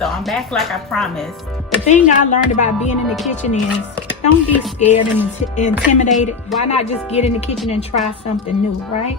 So I'm back like I promised. The thing I learned about being in the kitchen is don't be scared and intimidated. Why not just get in the kitchen and try something new, right?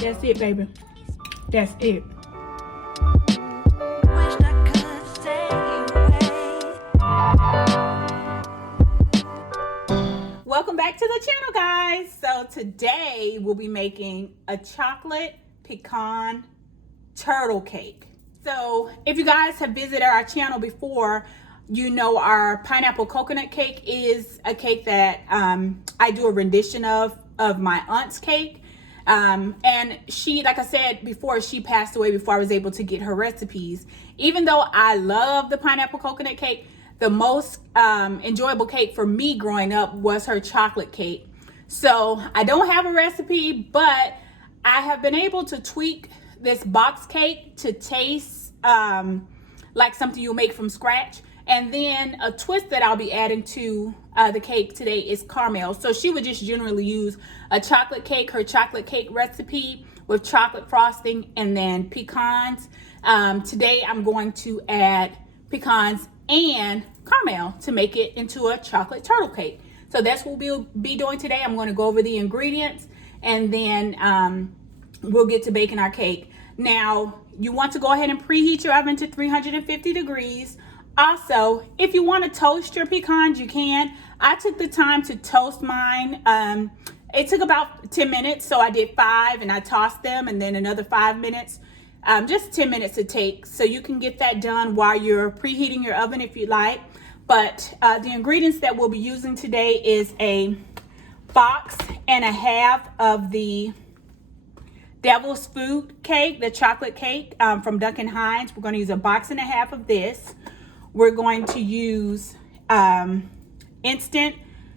That's it, baby. That's it. Welcome back to the channel, guys. So today we'll be making a chocolate pecan turtle cake. So if you guys have visited our channel before, you know our pineapple coconut cake is a cake that I do a rendition of my aunt's cake. And she, like I said before, she passed away before I was able to get her recipes. Even though I love the pineapple coconut cake, the most enjoyable cake for me growing up was her chocolate cake. So I don't have a recipe, but I have been able to tweak this box cake to taste like something you make from scratch. And then a twist that I'll be adding to the cake today is caramel. So she would just generally use a chocolate cake, her chocolate cake recipe with chocolate frosting and then pecans. Today I'm going to add pecans and caramel to make it into a chocolate turtle cake. So that's what we'll be doing today. I'm going to go over the ingredients and then we'll get to baking our cake. Now, you want to go ahead and preheat your oven to 350 degrees. Also, if you want to toast your pecans, you can. I took the time to toast mine. It took about 10 minutes, so I did 5 and I tossed them, and then another 5 minutes. Just 10 minutes to take, so you can get that done while you're preheating your oven if you like. But the ingredients that we'll be using today is a box and a half of the Devil's Food cake, the chocolate cake from Duncan Hines. We're going to use a box and a half of this. We're going to use instant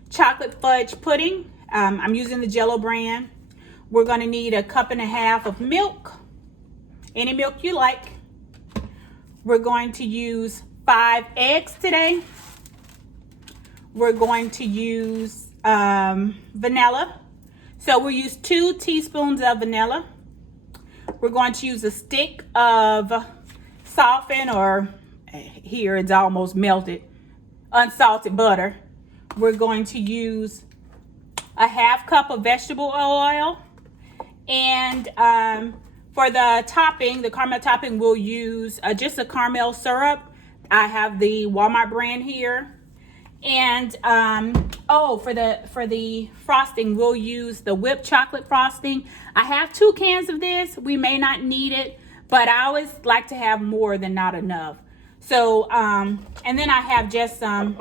chocolate fudge pudding. I'm using the Jello brand. We're going to need a cup and a half of milk, any milk you like. We're going to use 5 eggs today. We're going to use vanilla. So we'll use 2 teaspoons of vanilla. We're going to use a stick of softened, or here it's almost melted, unsalted butter. We're going to use a half cup of vegetable oil. And for the topping, the caramel topping, we'll use just a caramel syrup. I have the Walmart brand here. And for the frosting, we'll use the whipped chocolate frosting. I have 2 cans of this. We may not need it, but I always like to have more than not enough. So, and then I have just some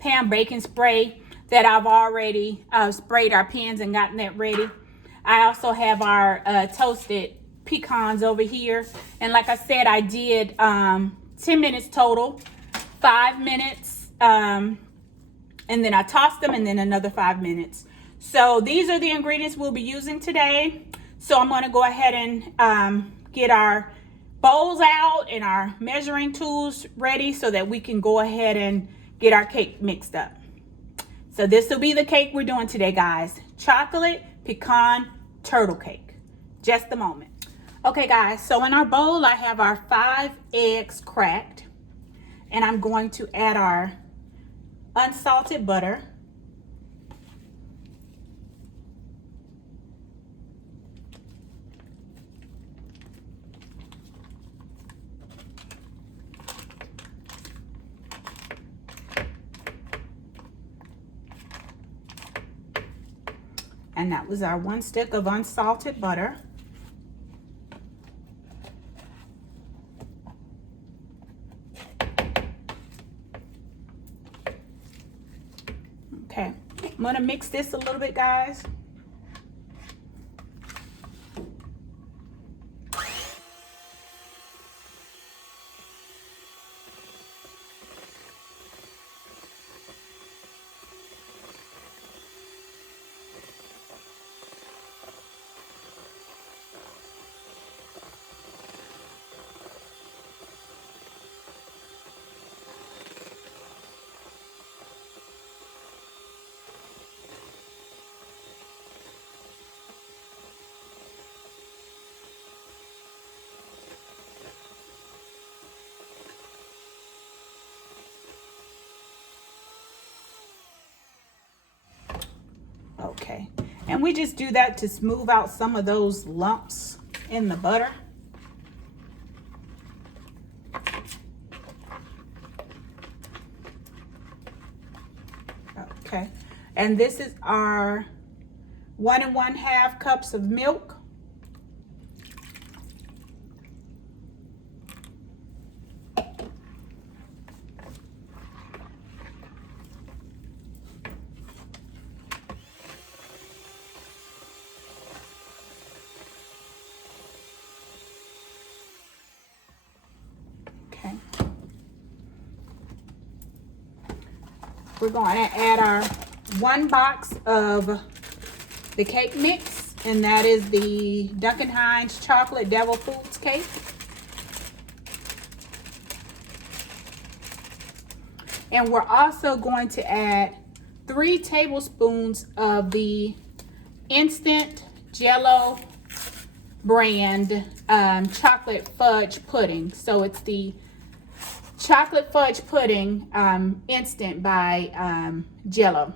pan baking spray that I've already sprayed our pans and gotten that ready. I also have our toasted pecans over here. And like I said, I did 10 minutes total, 5 minutes, and then I tossed them, and then another 5 minutes. So these are the ingredients we'll be using today. So I'm going to go ahead and get our bowls out and our measuring tools ready so that we can go ahead and get our cake mixed up. So this will be the cake we're doing today, guys. Chocolate pecan turtle cake. Just a moment. Okay, guys, so in our bowl, I have our 5 eggs cracked, and I'm going to add our unsalted butter. And that was our 1 stick of unsalted butter. Okay, I'm gonna mix this a little bit, guys. Okay, and we just do that to smooth out some of those lumps in the butter. Okay, and this is our 1 1/2 cups of milk. Okay. We're going to add our 1 box of the cake mix, and that is the Duncan Hines Chocolate Devil Foods cake. And we're also going to add 3 tablespoons of the instant Jell-O brand chocolate fudge pudding. So it's the chocolate fudge pudding instant by Jell-O.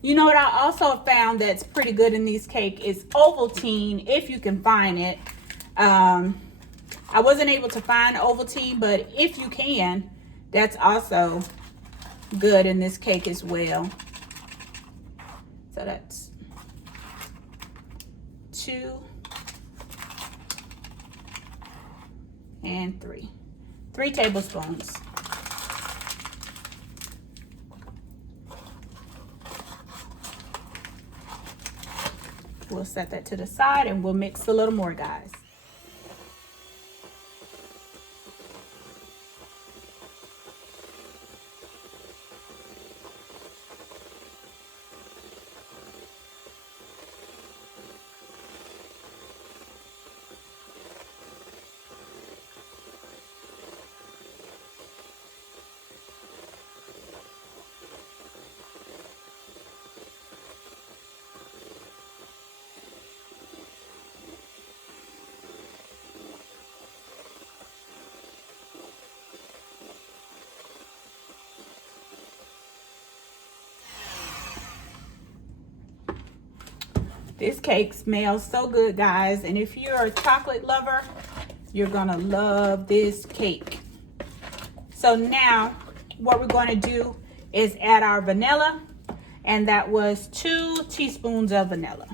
You know what I also found that's pretty good in these cake is Ovaltine, if you can find it. I wasn't able to find Ovaltine, but if you can, that's also good in this cake as well. So that's 2 and 3. 3 tablespoons. We'll set that to the side and we'll mix a little more, guys. This cake smells so good, guys, and if you're a chocolate lover, you're gonna love this cake. So now what we're going to do is add our vanilla, and that was 2 teaspoons of vanilla.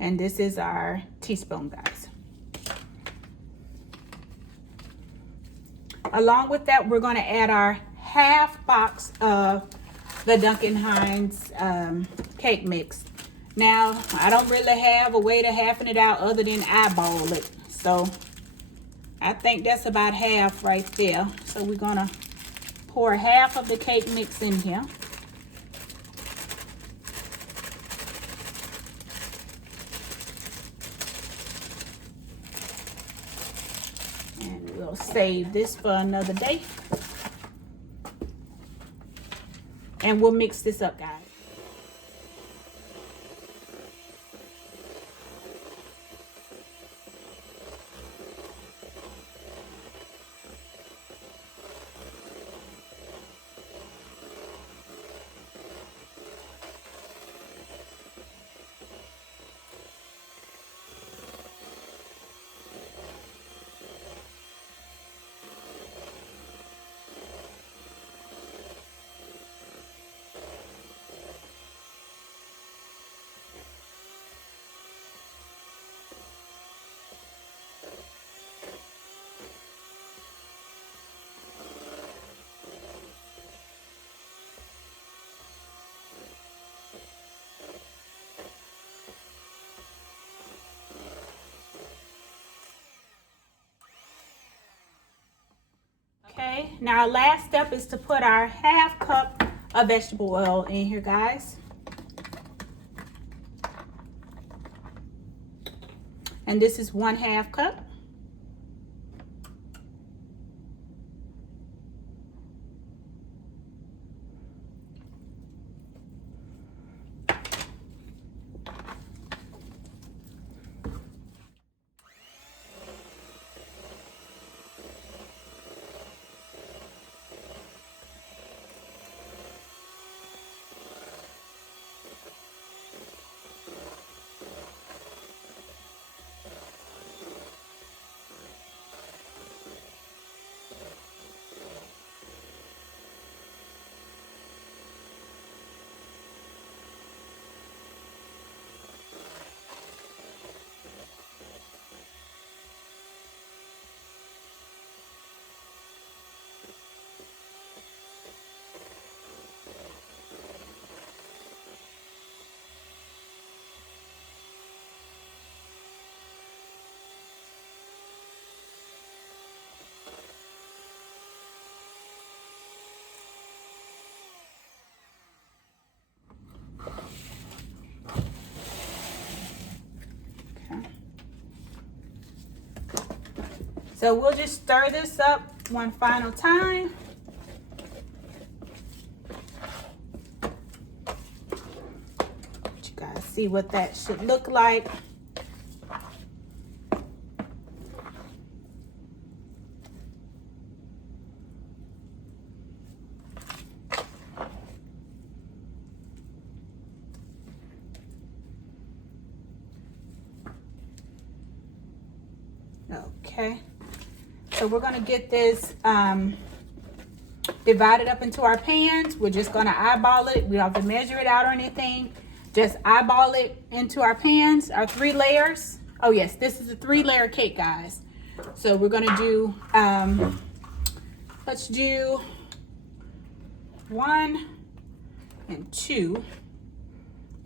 And this is our teaspoon, guys. Along with that, we're going to add our 1/2 box of the Duncan Hines cake mix. Now, I don't really have a way to halven it out other than eyeball it. So, I think that's about half right there. So, we're going to pour 1/2 of the cake mix in here. And we'll save this for another day. And we'll mix this up, guys. Okay, now our last step is to put our 1/2 cup of vegetable oil in here, guys. And this is 1/2 cup. So we'll just stir this up one final time. You guys see what that should look like. Okay, so we're gonna get this divided up into our pans. We're just gonna eyeball it. We don't have to measure it out or anything. Just eyeball it into our pans, our 3 layers. Oh yes, this is a 3-layer cake, guys. So we're gonna do, let's do 1 and 2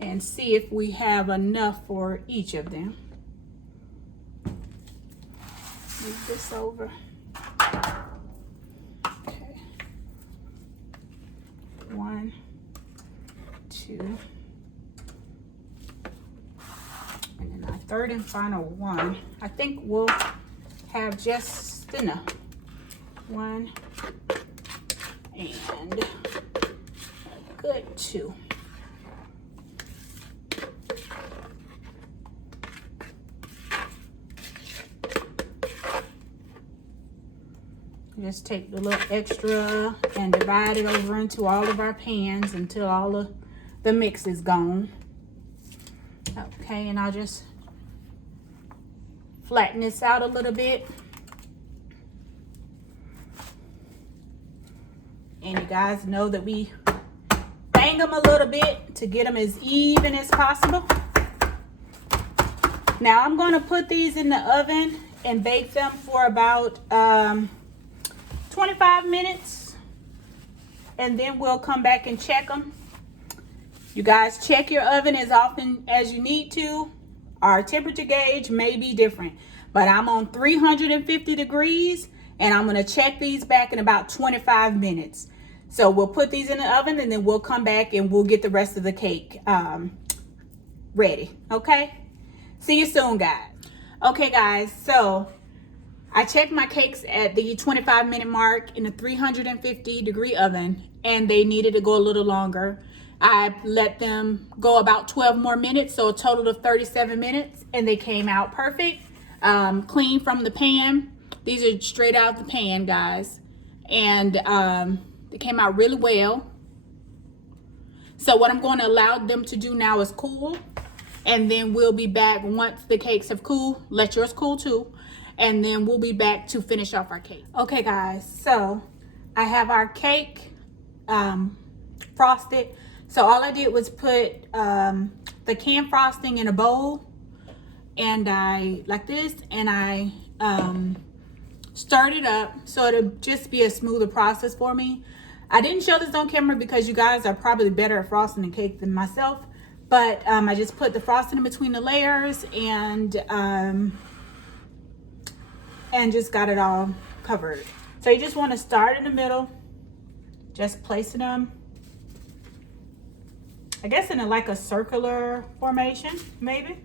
and see if we have enough for each of them. Move this over. Okay. 1, 2. And then our third and final one. I think we'll have just enough. 1 and a good 2. Just take the little extra and divide it over into all of our pans until all of the mix is gone. Okay, and I'll just flatten this out a little bit. And you guys know that we bang them a little bit to get them as even as possible. Now I'm going to put these in the oven and bake them for about 25 minutes, and then we'll come back and check them. You guys check your oven as often as you need to. Our temperature gauge may be different, but I'm on 350 degrees and I'm going to check these back in about 25 minutes. So we'll put these in the oven and then we'll come back and we'll get the rest of the cake ready. Okay, see you soon, guys. Okay guys, so I checked my cakes at the 25-minute mark in a 350-degree oven, and they needed to go a little longer. I let them go about 12 more minutes, so a total of 37 minutes, and they came out perfect, clean from the pan. These are straight out the pan, guys, and they came out really well. So what I'm going to allow them to do now is cool, and then we'll be back once the cakes have cooled. Let yours cool too. And then we'll be back to finish off our cake. Okay guys, so I have our cake frosted. So all I did was put the can frosting in a bowl, and I like this, and I stirred it up so it'll just be a smoother process for me. I didn't show this on camera because you guys are probably better at frosting a cake than myself, but I just put the frosting in between the layers and just got it all covered. So you just want to start in the middle, just placing them, I guess in like a circular formation, maybe.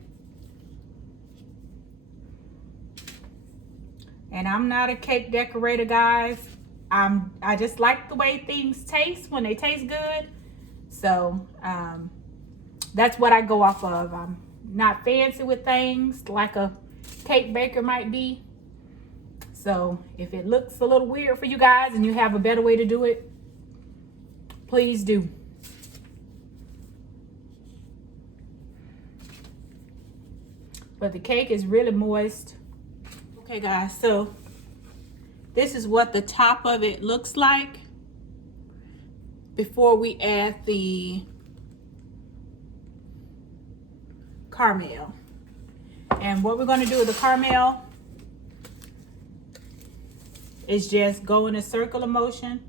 And I'm not a cake decorator, guys. I just like the way things taste when they taste good. So that's what I go off of. I'm not fancy with things like a cake baker might be. So if it looks a little weird for you guys and you have a better way to do it, please do. But the cake is really moist. Okay guys, so this is what the top of it looks like before we add the caramel. And what we're going to do with the caramel is just go in a circular motion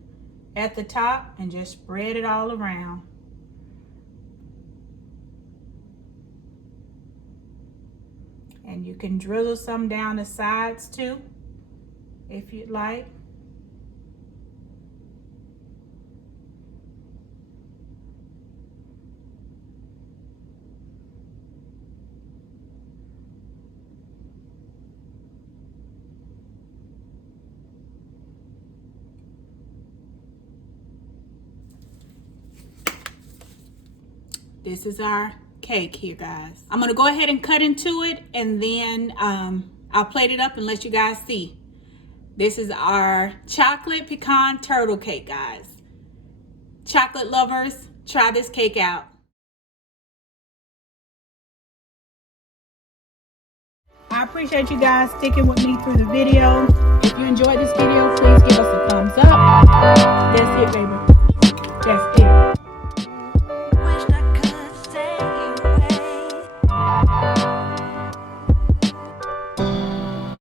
at the top and just spread it all around. And you can drizzle some down the sides too, if you'd like. This is our cake here, guys. I'm gonna go ahead and cut into it, and then I'll plate it up and let you guys see. This is our chocolate pecan turtle cake, guys. Chocolate lovers, try this cake out. I appreciate you guys sticking with me through the video. If you enjoyed this video, please give us a thumbs up. That's it, baby. That's it.